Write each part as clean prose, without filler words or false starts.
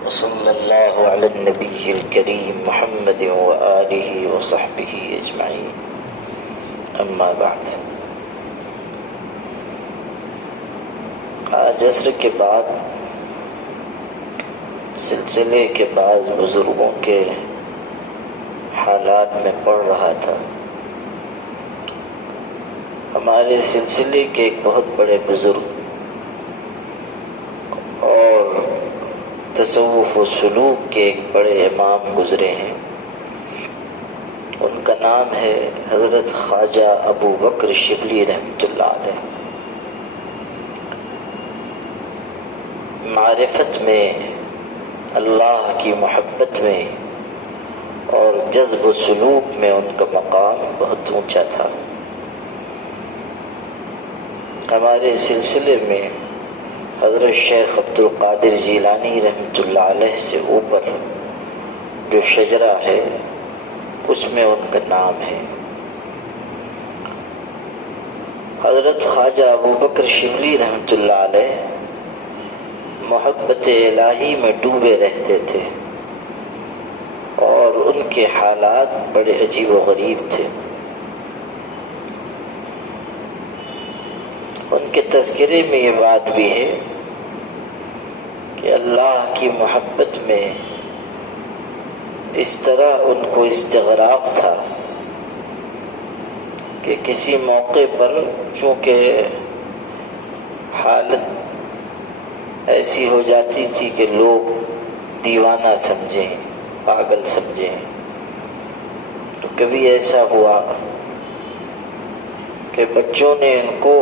وصلى الله على النبي الكريم محمد وآله وصحبه أجمعين أما بعد۔ آج عصر کے بعد سلسلے کے بعض بزرگوں کے حالات میں پڑھ رہا تھا۔ ہمارے سلسلے کے ایک بہت بڑے بزرگ اور تصوف و سلوک کے ایک بڑے امام گزرے ہیں، ان کا نام ہے حضرت خواجہ ابو بکر شبلی رحمۃ اللہ علیہ۔ معرفت میں، اللہ کی محبت میں اور جذب و سلوک میں ان کا مقام بہت اونچا تھا۔ ہمارے سلسلے میں حضرت شیخ عبد القادر جیلانی رحمۃ اللہ علیہ سے اوپر جو شجرہ ہے اس میں ان کا نام ہے۔ حضرت خواجہ ابو بکر شبلی رحمۃ اللہ علیہ محبت الہی میں ڈوبے رہتے تھے اور ان کے حالات بڑے عجیب و غریب تھے۔ ان کے تذکرے میں یہ بات بھی ہے کہ اللہ کی محبت میں اس طرح ان کو استغراق تھا کہ کسی موقع پر چونکہ حالت ایسی ہو جاتی تھی کہ لوگ دیوانہ سمجھیں، پاگل سمجھیں، تو کبھی ایسا ہوا کہ بچوں نے ان کو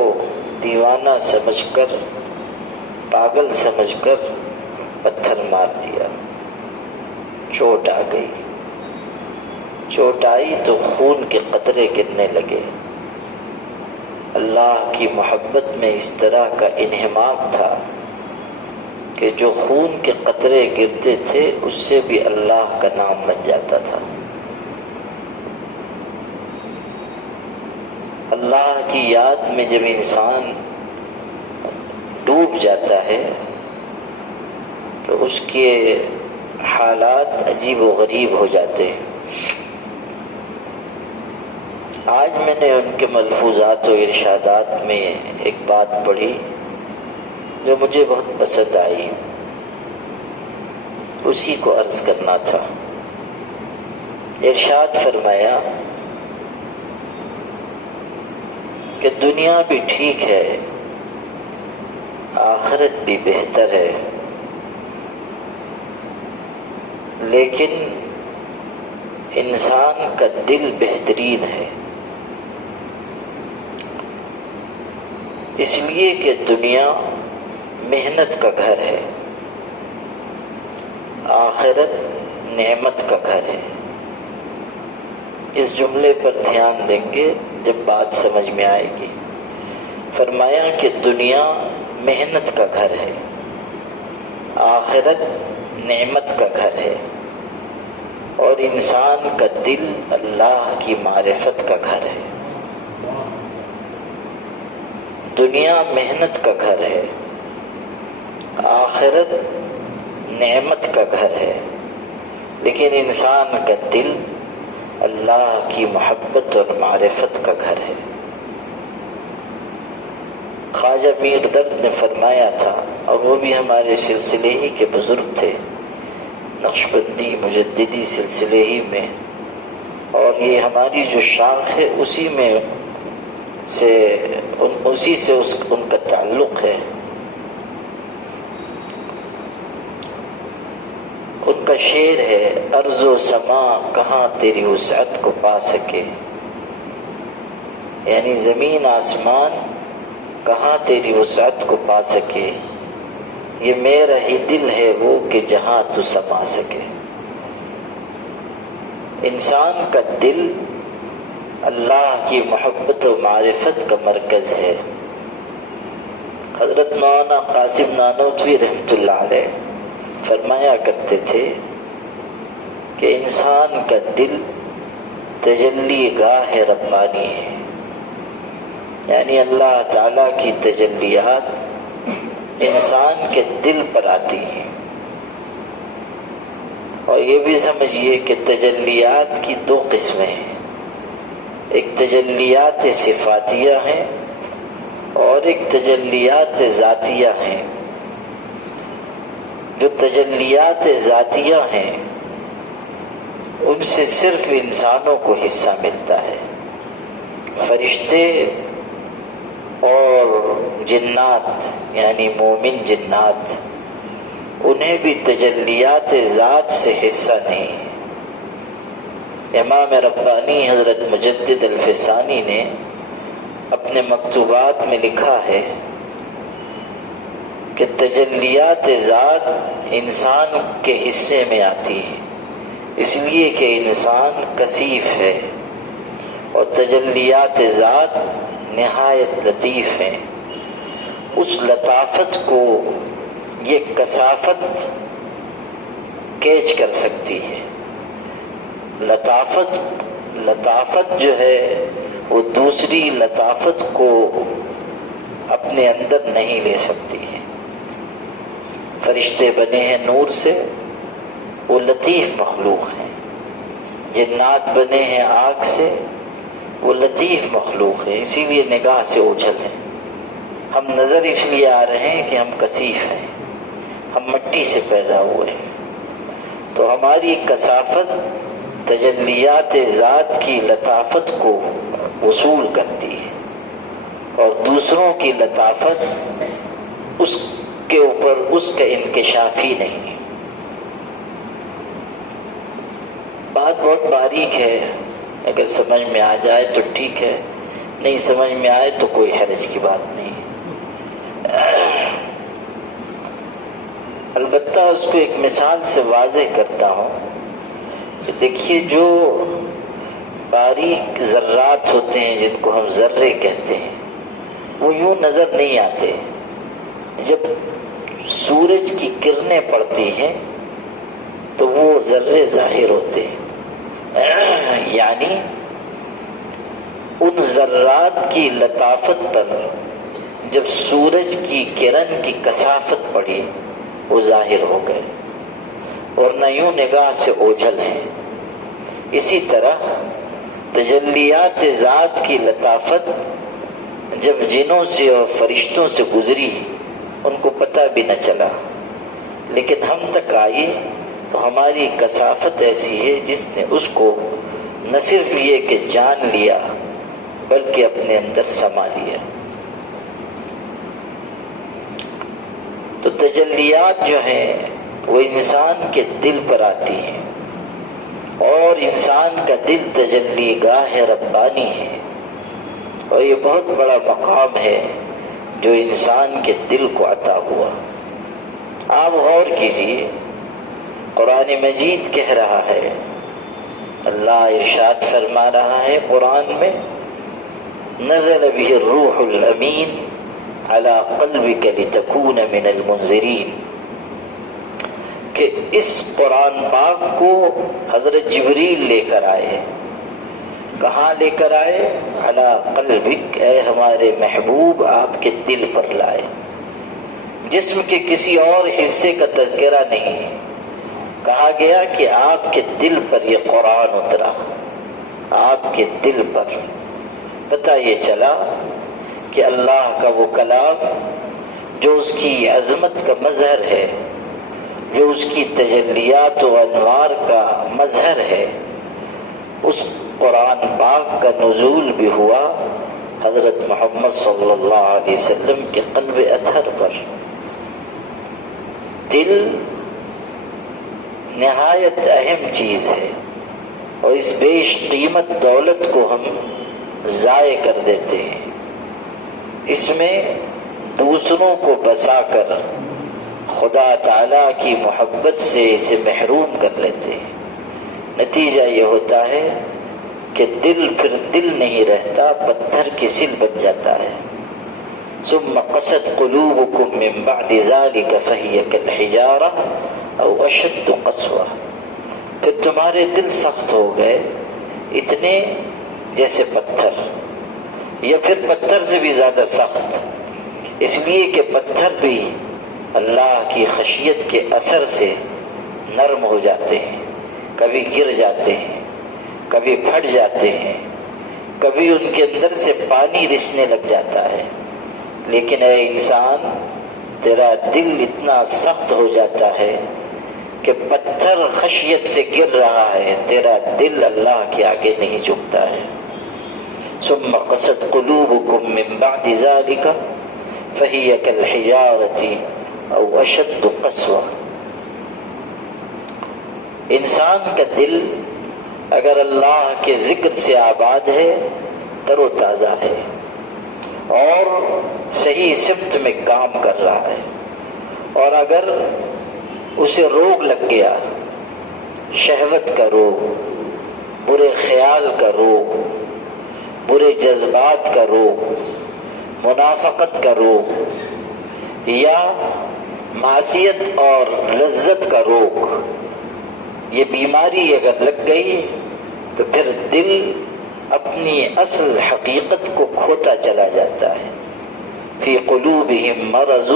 دیوانہ سمجھ کر، پاگل سمجھ کر پتھر مار دیا، چوٹ آ گئی۔ چوٹ آئی تو خون کے قطرے گرنے لگے۔ اللہ کی محبت میں اس طرح کا انہماک تھا کہ جو خون کے قطرے گرتے تھے اس سے بھی اللہ کا نام بن جاتا تھا۔ اللہ کی یاد میں جب انسان ڈوب جاتا ہے تو اس کے حالات عجیب و غریب ہو جاتے ہیں۔ آج میں نے ان کے ملفوظات و ارشادات میں ایک بات پڑھی جو مجھے بہت پسند آئی، اسی کو عرض کرنا تھا۔ ارشاد فرمایا کہ دنیا بھی ٹھیک ہے، آخرت بھی بہتر ہے، لیکن انسان کا دل بہترین ہے، اس لیے کہ دنیا محنت کا گھر ہے، آخرت نعمت کا گھر ہے۔ اس جملے پر دھیان دیں گے جب بات سمجھ میں آئے گی۔ فرمایا کہ دنیا محنت کا گھر ہے، آخرت نعمت کا گھر ہے، اور انسان کا دل اللہ کی معرفت کا گھر ہے۔ دنیا محنت کا گھر ہے، آخرت نعمت کا گھر ہے، لیکن انسان کا دل اللہ کی محبت اور معرفت کا گھر ہے۔ خواجہ میر درد نے فرمایا تھا، اور وہ بھی ہمارے سلسلے ہی کے بزرگ تھے، نقشبندی مجددی سلسلے ہی میں، اور یہ ہماری جو شاخ ہے اسی میں سے ان کا تعلق ہے۔ ان کا شعر ہے، ارض و سما کہاں تیری وسعت کو پا سکے، یعنی زمین آسمان کہاں تیری وسعت کو پا سکے، یہ میرا ہی دل ہے وہ کہ جہاں تو سما سکے۔ انسان کا دل اللہ کی محبت و معرفت کا مرکز ہے۔ حضرت مولانا قاسم نانوتوی رحمۃ اللہ علیہ فرمایا کرتے تھے کہ انسان کا دل تجلی گاہ ربانی ہے، یعنی اللہ تعالیٰ کی تجلیات انسان کے دل پر آتی ہیں۔ اور یہ بھی سمجھیے کہ تجلیات کی دو قسمیں ہیں، ایک تجلیات صفاتیہ ہیں اور ایک تجلیات ذاتیہ ہیں۔ جو تجلیات ذاتیہ ہیں ان سے صرف انسانوں کو حصہ ملتا ہے، فرشتے اور جنات یعنی مومن جنات انہیں بھی تجلیات ذات سے حصہ نہیں ہے۔ امام ربانی حضرت مجدد الفسانی نے اپنے مکتوبات میں لکھا ہے کہ تجلیات ذات انسان کے حصے میں آتی ہیں اس لیے کہ انسان کثیف ہے، اور تجلیات ذات نہایت لطیف ہیں۔ اس لطافت کو یہ کثافت کیچ کر سکتی ہے۔ لطافت جو ہے وہ دوسری لطافت کو اپنے اندر نہیں لے سکتی ہے۔ فرشتے بنے ہیں نور سے، وہ لطیف مخلوق ہیں۔ جنات بنے ہیں آگ سے، وہ لطیف مخلوق ہیں، اسی لیے نگاہ سے اوجھل ہیں۔ ہم نظر اس لیے آ رہے ہیں کہ ہم کثیف ہیں، ہم مٹی سے پیدا ہوئے ہیں، تو ہماری کثافت تجلیات ذات کی لطافت کو وصول کرتی ہے، اور دوسروں کی لطافت اس کے اوپر اس کا انکشافی نہیں ہے۔ بات بہت باریک ہے، اگر سمجھ میں آ جائے تو ٹھیک ہے، نہیں سمجھ میں آئے تو کوئی حرج کی بات نہیں۔ البتہ اس کو ایک مثال سے واضح کرتا ہوں کہ دیکھیے جو باریک ذرات ہوتے ہیں جن کو ہم ذرے کہتے ہیں وہ یوں نظر نہیں آتے، جب سورج کی کرنیں پڑتی ہیں تو وہ ذرے ظاہر ہوتے ہیں۔ یعنی ان ذرات کی لطافت پر جب سورج کی کرن کی کثافت پڑی وہ ظاہر ہو گئے، اور نہ یوں نگاہ سے اوجھل ہیں۔ اسی طرح تجلیات ذات کی لطافت جب جنوں سے اور فرشتوں سے گزری ان کو پتہ بھی نہ چلا، لیکن ہم تک آئی تو ہماری کثافت ایسی ہے جس نے اس کو نہ صرف یہ کہ جان لیا بلکہ اپنے اندر سما لیا۔ تو تجلیات جو ہیں وہ انسان کے دل پر آتی ہیں، اور انسان کا دل تجلی گاہ ربانی ہے، اور یہ بہت بڑا مقام ہے جو انسان کے دل کو عطا ہوا۔ آپ غور کیجیے، قرآن مجید کہہ رہا ہے، اللہ ارشاد فرما رہا ہے قرآن میں، نزل به الروح الامین علی قلبک لتکون من المنذرین، کہ اس قرآن پاک کو حضرت جبریل لے کر آئے۔ کہاں لے کر آئے؟ علی قلبک، اے ہمارے محبوب آپ کے دل پر لائے۔ جسم کے کسی اور حصے کا تذکرہ نہیں ہے، کہا گیا کہ آپ کے دل پر یہ قرآن اترا، آپ کے دل پر۔ پتہ یہ چلا کہ اللہ کا وہ کلام جو اس کی عظمت کا مظہر ہے، جو اس کی تجلیات و انوار کا مظہر ہے، اس قرآن پاک کا نزول بھی ہوا حضرت محمد صلی اللہ علیہ وسلم کے قلب اطہر پر۔ دل نہایت اہم چیز ہے، اور اس بیش قیمت دولت کو ہم ضائع کر دیتے ہیں، اس میں دوسروں کو بسا کر خدا تعالیٰ کی محبت سے اسے محروم کر لیتے ہیں۔ نتیجہ یہ ہوتا ہے کہ دل پھر دل نہیں رہتا، پتھر کی سل بن جاتا ہے۔ ثم قست قلوبكم من بعد ذلك فهي كالحجارة او اشد قسوة، پھر تمہارے دل سخت ہو گئے اتنے جیسے پتھر، یا پھر پتھر سے بھی زیادہ سخت، اس لیے کہ پتھر بھی اللہ کی خشیت کے اثر سے نرم ہو جاتے ہیں۔ کبھی گر جاتے ہیں، کبھی پھٹ جاتے ہیں، کبھی ان کے اندر سے پانی رسنے لگ جاتا ہے، لیکن اے انسان تیرا دل اتنا سخت ہو جاتا ہے کہ پتھر خشیت سے گر رہا ہے، تیرا دل اللہ کے آگے نہیں جھکتا ہے۔ ثم قست قلوبكم من بعد ذلك فهي كالحجارة او اشد قسوة۔ انسان کا دل اگر اللہ کے ذکر سے آباد ہے، تر و تازہ ہے اور صحیح سمت میں کام کر رہا ہے، اور اگر اسے روگ لگ گیا، شہوت کا روگ، برے خیال کا روگ، برے جذبات کا روگ، منافقت کا روگ یا معصیت اور لذت کا روگ، یہ بیماری اگر لگ گئی تو پھر دل اپنی اصل حقیقت کو کھوتا چلا جاتا ہے۔ فی قلوبہم مرض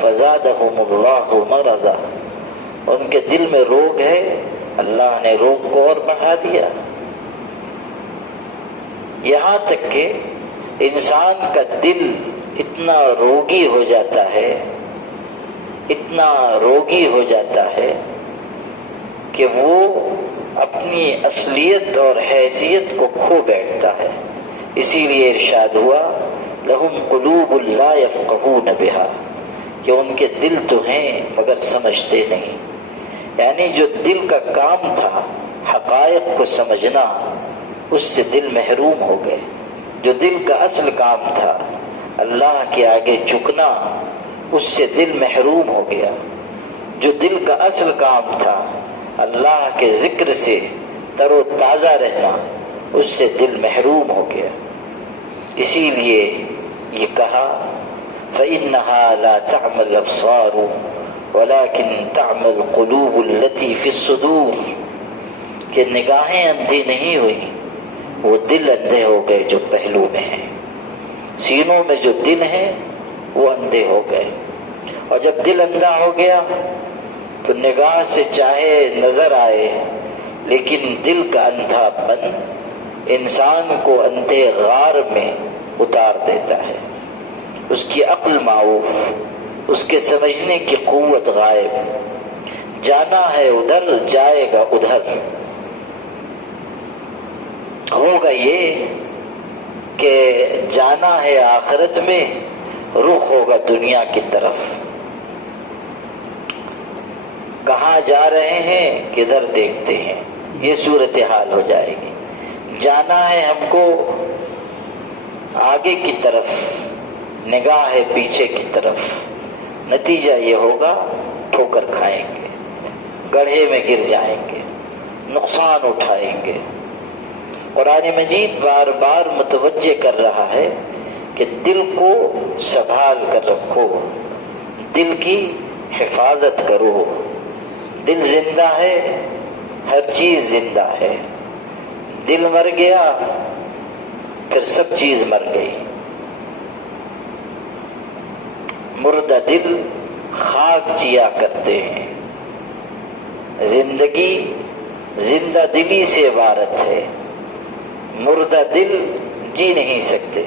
فزادہم اللہ مرضا، ان کے دل میں روگ ہے، اللہ نے روگ کو اور بڑھا دیا۔ یہاں تک کہ انسان کا دل اتنا روگی ہو جاتا ہے، اتنا روگی ہو جاتا ہے کہ وہ اپنی اصلیت اور حیثیت کو کھو بیٹھتا ہے۔ اسی لیے ارشاد ہوا لہم قلوب لا یفقہون بہا، کہ ان کے دل تو ہیں مگر سمجھتے نہیں، یعنی جو دل کا کام تھا حقائق کو سمجھنا، اس سے دل محروم ہو گئے۔ جو دل کا اصل کام تھا اللہ کے آگے جھکنا، اس سے دل محروم ہو گیا۔ جو دل کا اصل کام تھا اللہ کے ذکر سے تر و تازہ رہنا، اس سے دل محروم ہو گیا۔ اسی لیے یہ کہا فَإِنَّهَا لَا تَعْمَى الْأَبْصَارُ وَلَكِنْ تَعْمَى الْقُلُوبُ الَّتِي فِي الصُّدُورِ، کہ نگاہیں اندھی نہیں ہوئیں، وہ دل اندھے ہو گئے جو پہلو میں ہیں، سینوں میں جو دل ہیں وہ اندھے ہو گئے۔ اور جب دل اندھا ہو گیا تو نگاہ سے چاہے نظر آئے، لیکن دل کا اندھا پن انسان کو اندھے غار میں اتار دیتا ہے، اس کی عقل معوف، اس کے سمجھنے کی قوت غائب، جانا ہے ادھر جائے گا ادھر۔ ہوگا یہ کہ جانا ہے آخرت میں، رخ ہوگا دنیا کی طرف، کہاں جا رہے ہیں کدھر دیکھتے ہیں، یہ صورتحال ہو جائے گی۔ جانا ہے ہم کو آگے کی طرف، نگاہ ہے پیچھے کی طرف، نتیجہ یہ ہوگا ٹھوکر کھائیں گے، گڑھے میں گر جائیں گے، نقصان اٹھائیں گے۔ قرآن مجید بار بار متوجہ کر رہا ہے کہ دل کو سنبھال کر رکھو، دل کی حفاظت کرو۔ دل زندہ ہے، ہر چیز زندہ ہے۔ دل مر گیا پھر سب چیز مر گئی۔ مردہ دل خاک جیا کرتے ہیں۔ زندگی زندہ دلی سے عبارت ہے، مردہ دل جی نہیں سکتے۔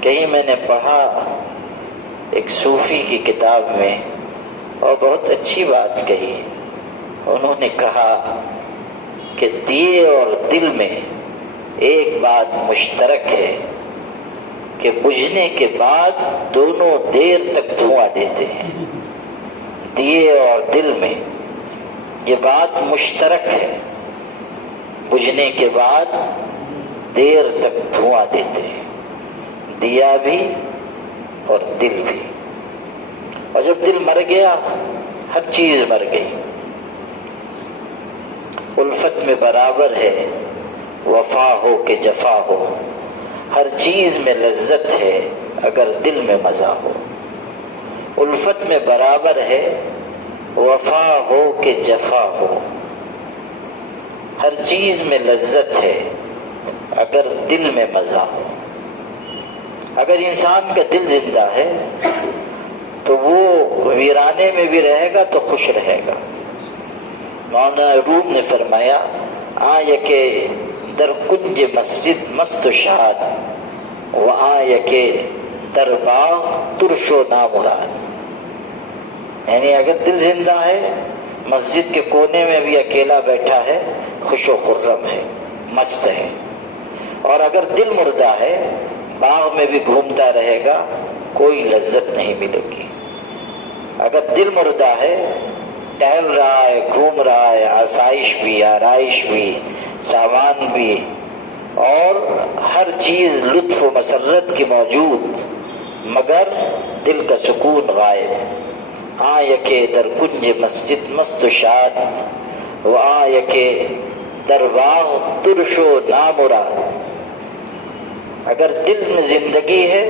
کہیں میں نے پڑھا ایک صوفی کی کتاب میں، اور بہت اچھی بات کہی، انہوں نے کہا کہ دیے اور دل میں ایک بات مشترک ہے کہ بجھنے کے بعد دونوں دیر تک دھواں دیتے ہیں۔ دیے اور دل میں یہ بات مشترک ہے، بجھنے کے بعد دیر تک دھواں دیتے ہیں، دیا بھی اور دل بھی۔ اور جب دل مر گیا ہر چیز مر گئی۔ الفت میں برابر ہے وفا ہو کہ جفا ہو، ہر چیز میں لذت ہے اگر دل میں مزہ ہو۔ الفت میں برابر ہے وفا ہو کہ جفا ہو، ہر چیز میں لذت ہے اگر دل میں مزہ ہو۔ اگر انسان کا دل زندہ ہے تو وہ ویرانے میں بھی رہے گا تو خوش رہے گا، مولانا روم نے فرمایا آیا کہ در کنج مسجد مست و شاد و آیا کہ در باغ ترش و نامراد، یعنی اگر دل زندہ ہے مسجد کے کونے میں بھی اکیلا بیٹھا ہے خوش و خرم ہے، مست ہے، اور اگر دل مردہ ہے باغ میں بھی گھومتا رہے گا کوئی لذت نہیں ملے گی۔ اگر دل مردہ ہے ٹہل رہا ہے، گھوم رہا ہے، آسائش بھی، آرائش بھی، سامان بھی، اور ہر چیز لطف و مسرت کی موجود، مگر دل کا سکون غائب۔ آیا کہ در کنج مسجد مست و شاد و آیا کہ در باغ ترش و نامراد۔ اگر دل میں زندگی ہے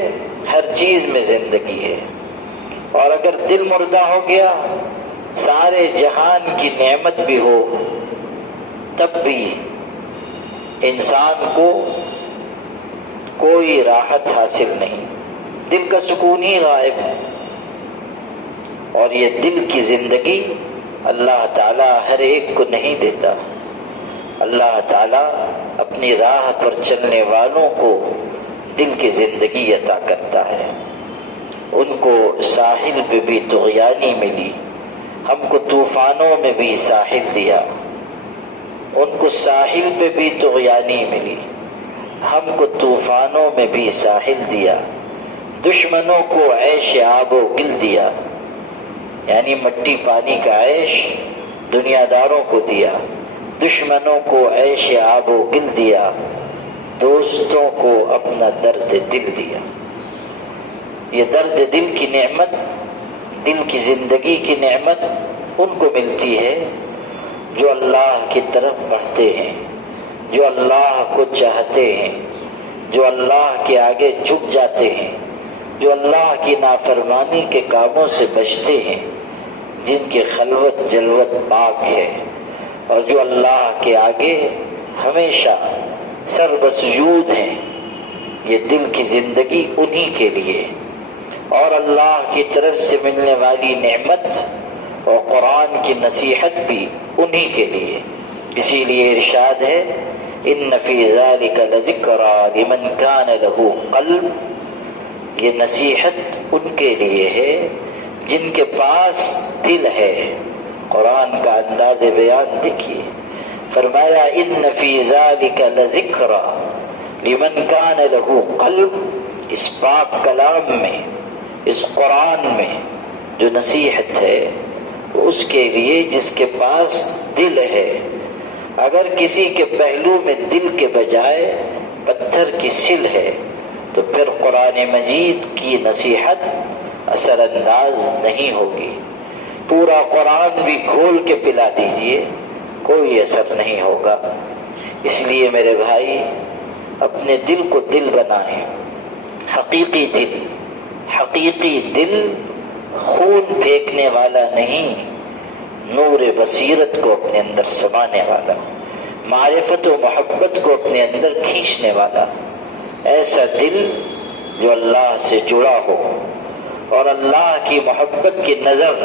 ہر چیز میں زندگی ہے، اور اگر دل مردہ ہو گیا سارے جہان کی نعمت بھی ہو تب بھی انسان کو کوئی راحت حاصل نہیں، دل کا سکون ہی غائب ہے۔ اور یہ دل کی زندگی اللہ تعالیٰ ہر ایک کو نہیں دیتا، اللہ تعالیٰ اپنی راہ پر چلنے والوں کو دل کی زندگی عطا کرتا ہے۔ ان کو ساحل پہ بھی طغیانی ملی، ہم کو طوفانوں میں بھی ساحل دیا، ان کو ساحل پہ بھی طغیانی ملی، ہم کو طوفانوں میں بھی ساحل دیا، دشمنوں کو عیش آب و گل دیا، یعنی مٹی پانی کا عیش دنیا داروں کو دیا، دشمنوں کو عیش آب و گل دیا، دوستوں کو اپنا درد دل دیا۔ یہ درد دل کی نعمت، دل کی زندگی کی نعمت ان کو ملتی ہے جو اللہ کی طرف بڑھتے ہیں، جو اللہ کو چاہتے ہیں، جو اللہ کے آگے جھک جاتے ہیں، جو اللہ کی نافرمانی کے کاموں سے بچتے ہیں، جن کی خلوت جلوت پاک ہے، اور جو اللہ کے آگے ہمیشہ سر بسجود ہیں۔ یہ دل کی زندگی انہی کے لیے، اور اللہ کی طرف سے ملنے والی نعمت اور قرآن کی نصیحت بھی انہی کے لیے۔ اسی لیے ارشاد ہے ان فی ذلک لذکریٰ لمن کان لہ قلب، یہ نصیحت ان کے لیے ہے جن کے پاس دل ہے۔ قرآن کا انداز بیان دیکھیے، فرمایا ان فی ذلک لذکریٰ لمن کان لہ قلب، اس پاک کلام میں، اس قرآن میں جو نصیحت ہے وہ اس کے لیے جس کے پاس دل ہے۔ اگر کسی کے پہلو میں دل کے بجائے پتھر کی سل ہے تو پھر قرآن مجید کی نصیحت اثر انداز نہیں ہوگی۔ پورا قرآن بھی گھول کے پلا دیجئے کوئی اثر نہیں ہوگا۔ اس لیے میرے بھائی اپنے دل کو دل بنائیں، حقیقی دل، حقیقی دل خون پھینکنے والا نہیں، نور بصیرت کو اپنے اندر سمانے والا، معرفت و محبت کو اپنے اندر کھینچنے والا، ایسا دل جو اللہ سے جڑا ہو اور اللہ کی محبت کی نظر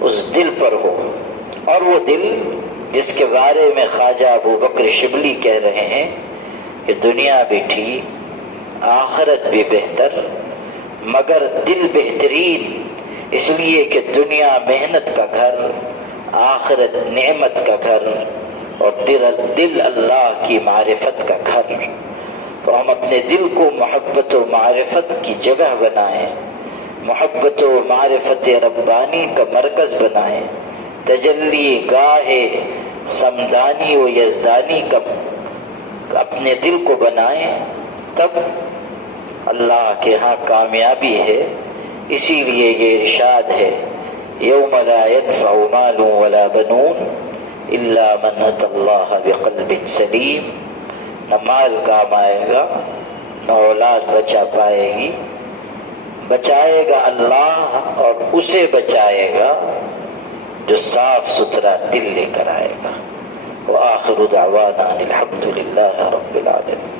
اس دل پر ہو، اور وہ دل جس کے بارے میں خواجہ ابو بکر شبلی کہہ رہے ہیں کہ دنیا بھی ٹھیک آخرت بھی بہتر مگر دل بہترین، اس لیے کہ دنیا محنت کا گھر، آخرت نعمت کا گھر، اور دل اللہ کی معرفت کا گھر۔ تو ہم اپنے دل کو محبت و معرفت کی جگہ بنائیں، محبت و معرفت ربانی کا مرکز بنائیں، تجلی گاہ سمدانی و یزدانی کا اپنے دل کو بنائیں، تب اللہ کے ہاں کامیابی ہے۔ اسی لیے یہ ارشاد ہے یوم لا ينفع مال ولا بنون الا من اتى اللہ بقلب سلیم، نہ مال کام آئے گا نہ اولاد بچا پائے گی، بچائے گا اللہ اور اسے بچائے گا جو صاف ستھرا دل لے کر آئے گا۔ وآخر دعوانا الحمد للہ رب العالمین۔